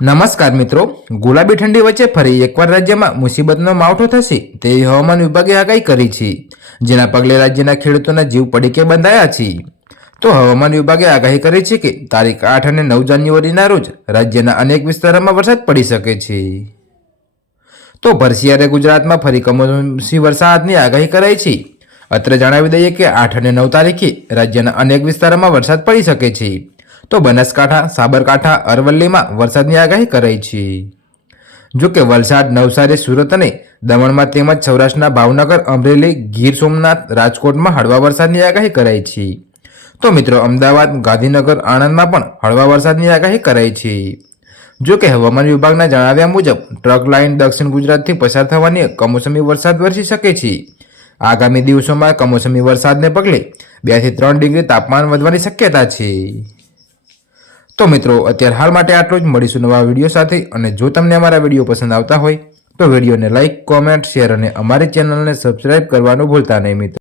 નમસ્કાર મિત્રો. ગુલાબી ઠંડી વચ્ચે ફરી એકવાર રાજ્યમાં મુસીબતનો માવઠો થશે તેવી હવામાન વિભાગે આગાહી કરી છે. જેના પગલે રાજ્યના ખેડૂતોના જીવ પડીકે બંધાયા છે. તો હવામાન વિભાગે આગાહી કરી છે કે તારીખ આઠ અને નવ જાન્યુઆરીના રોજ રાજ્યના અનેક વિસ્તારોમાં વરસાદ પડી શકે છે. તો ભરસિયારે ગુજરાતમાં ફરી કમોસમી વરસાદની આગાહી કરાઈ છે. અત્રે જણાવી દઈએ કે આઠ અને નવ તારીખે રાજ્યના અનેક વિસ્તારોમાં વરસાદ પડી શકે છે. તો બનાસકાંઠા, સાબરકાંઠા, અરવલ્લીમાં વરસાદની આગાહી કરાઈ છે. જો કે વલસાડ, નવસારી, સુરત અને દમણમાં તેમજ સૌરાષ્ટ્રના ભાવનગર, અમરેલી, ગીર સોમનાથ, રાજકોટમાં હળવા વરસાદની આગાહી કરાઈ છે. તો મિત્રો, અમદાવાદ, ગાંધીનગર, આણંદમાં પણ હળવા વરસાદની આગાહી કરાઈ છે. જો કે હવામાન વિભાગના જણાવ્યા મુજબ, ટ્રક લાઇન દક્ષિણ ગુજરાતથી પસાર થવાની કમોસમી વરસાદ વરસી શકે છે. આગામી દિવસોમાં કમોસમી વરસાદને પગલે બેથી ત્રણ ડિગ્રી તાપમાન વધવાની શક્યતા છે. તો મિત્રો, અત્યારે હાલ માટે આટલું જ. મળીશું નવા વીડિયો સાથે અને જો તમને અમારા વીડિયો પસંદ આવતા હોય, તો વિડીયોને લાઇક કોમેન્ટ, શેર અને અમારી ચેનલને સબસ્ક્રાઇબ કરવાનું ભૂલતા નહીં મિત્રો.